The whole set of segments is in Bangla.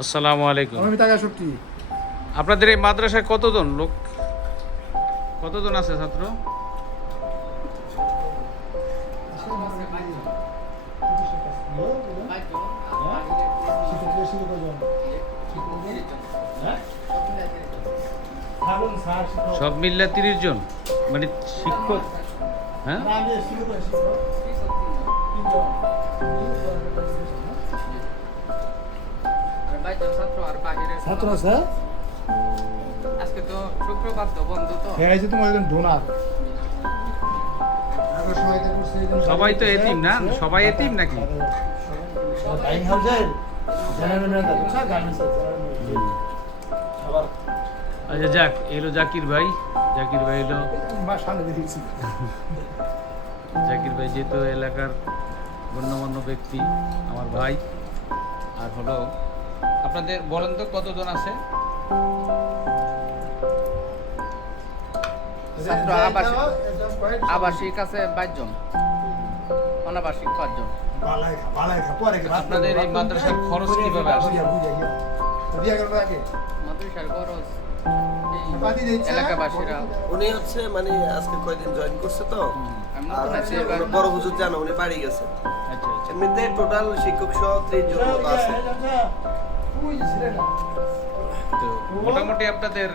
আসসালামু আলাইকুম। আমি টাকা সত্যি আপনাদের এই মাদ্রাসায় কতজন লোক, কতজন আছে ছাত্র? সব মিললে 30 জন, মানে শিক্ষক? হ্যাঁ, ছাত্র আছে আজকে তো শুক্রবার তো বন্ধ তো হ্যাঁ এই যে তোমার একজন ডোনার সবাই তো এতিম না? সবাই এতিম নাকি? ডাইনিং হাউসের জেনারেল ম্যানেজার স্যার গার্মেন্টস আবার আচ্ছা যাক, এলো জাকির ভাই। জাকির ভাই এলো। বা সামনে দেখেছি জাকির ভাই যেহেতু এলাকার গণ্যমান্য ব্যক্তি, আমার ভাই। আর হলো আপনাদের বলেন তো কতজন আছে? ছাত্র আবাসিক আছে 22 জন, অনাবাসিক 5 জন। আপনাদের এই মাদ্রাসার খরচ কিভাবে আসে? মাদ্রাসার খরচ এই এলাকাবাসীরা উনি হচ্ছে মানে আজকে কয়দিন জয়েন করছে তো, আমরা আর তো হচ্ছে এবার কোনো বড় হুজুর জানো উনি বাড়ি গেছে। আচ্ছা আচ্ছা। এমনিতে টোটাল শিক্ষক সহ 30 জন মতো আছে। তো মোটামুটি আপনাদের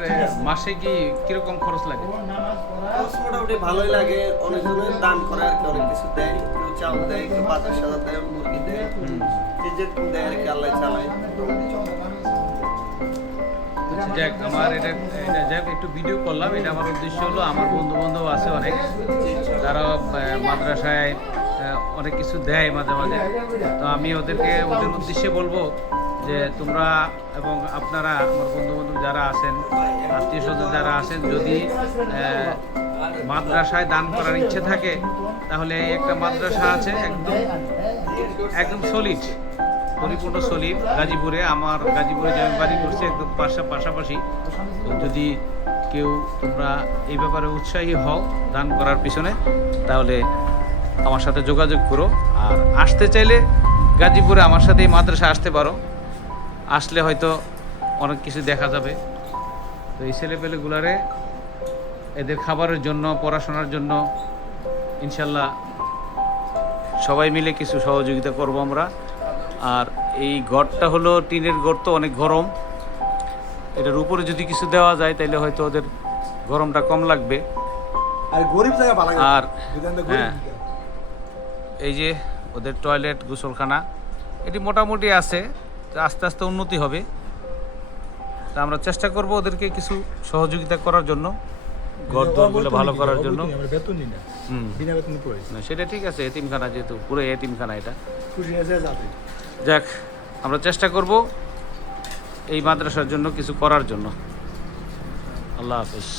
মাসে কি কিরকম খরচ লাগে? খরচ মোটামুটি ভালোই লাগে। অনেকজনের দান করে আর কি, অনেক কিছু দেয়। কেউ চাউল দেয়, কেউ 50,000 দেয়, মুরগি দেয়, যে যেরকম দেয় আর কি, আল্লাহ চালায়। আচ্ছা যাক, আমার এটা যাক একটু ভিডিও করলাম। এটা আমার উদ্দেশ্য হলো, আমার বন্ধু বান্ধব আছে অনেক, যারা মাদ্রাসায় অনেক কিছু দেয় মাঝে মাঝে। তো আমি ওদের উদ্দেশ্যে বলবো যে তোমরা এবং আপনারা, আমার বন্ধু বান্ধব যারা আছেন, আত্মীয় স্বজন যারা আছেন, যদি মাদ্রাসায় দান করার ইচ্ছে থাকে, তাহলে এই একটা মাদ্রাসা আছে একদম সলিড, পরিপূর্ণ সলিড গাজীপুরে। আমার গাজীপুরে যে আমি বাড়ি করছি একদম পাশাপাশি। তো যদি কেউ তোমরা এই ব্যাপারে উৎসাহী হও দান করার পিছনে, তাহলে আমার সাথে যোগাযোগ করো। আর আসতে চাইলে গাজীপুরে আমার সাথে এই মাদ্রাসা আসতে পারো। আসলে হয়তো অনেক কিছু দেখা যাবে। তো এই ছেলেপেলেগুলারে এদের খাবারের জন্য, পড়াশোনার জন্য ইনশাল্লাহ সবাই মিলে কিছু সহযোগিতা করব আমরা। আর এই ঘরটা হলো টিনের ঘর, তো অনেক গরম। এটার উপরে যদি কিছু দেওয়া যায় তাহলে হয়তো ওদের গরমটা কম লাগবে। আর গরিব জায়গা ভালো লাগে আর হ্যাঁ, এই যে ওদের টয়লেট, গোসলখানা এটি মোটামুটি আছে। তো আস্তে আস্তে উন্নতি হবে। তা আমরা চেষ্টা করব ওদেরকে কিছু সহযোগিতা করার জন্য, ঘর দোরগুলো ভালো করার জন্য। আমরা বেতন দিই না, বিনা বেতন পুরো না সেটা ঠিক আছে, এতিমখানা যেহেতু, পুরো এতিমখানা এটা। খুশি হয়ে যাবে। যাক, আমরা চেষ্টা করব এই মাদ্রাসার জন্য কিছু করার জন্য। আল্লাহ হাফেজ।